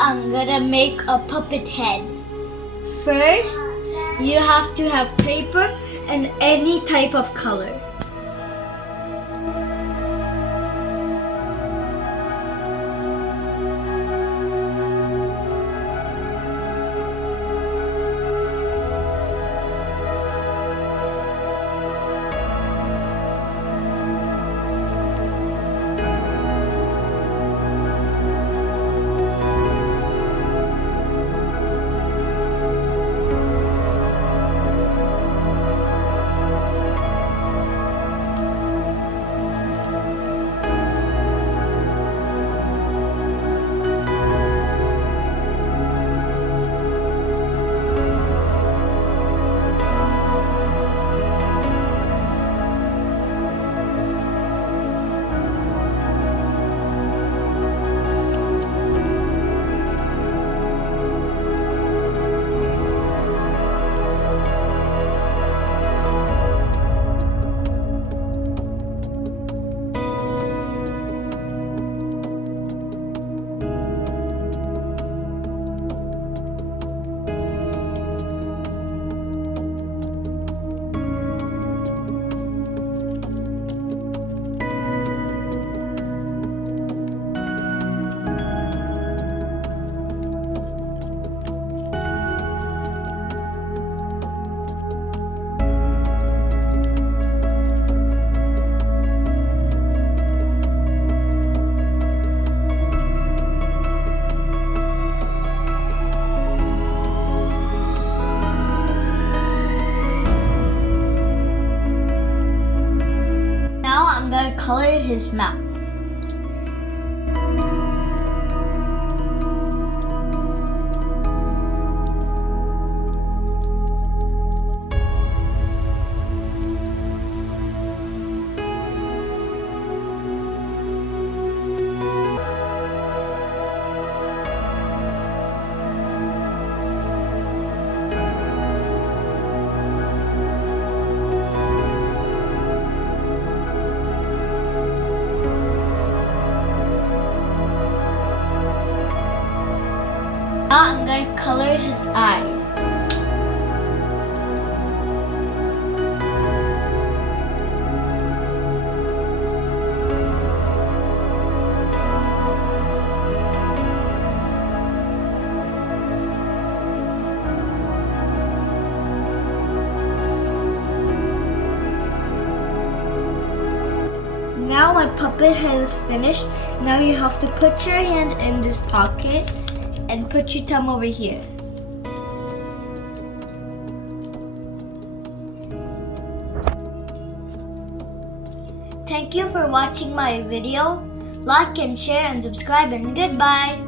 I'm gonna make a puppet head. First, you have to have paper and any type of color. I'm gonna color his mouth. Now I'm gonna color his eyes. Now my puppet head is finished. Now you have to put your hand in this pocket and put your thumb over here. Thank you for watching my video. Like and share and subscribe and goodbye.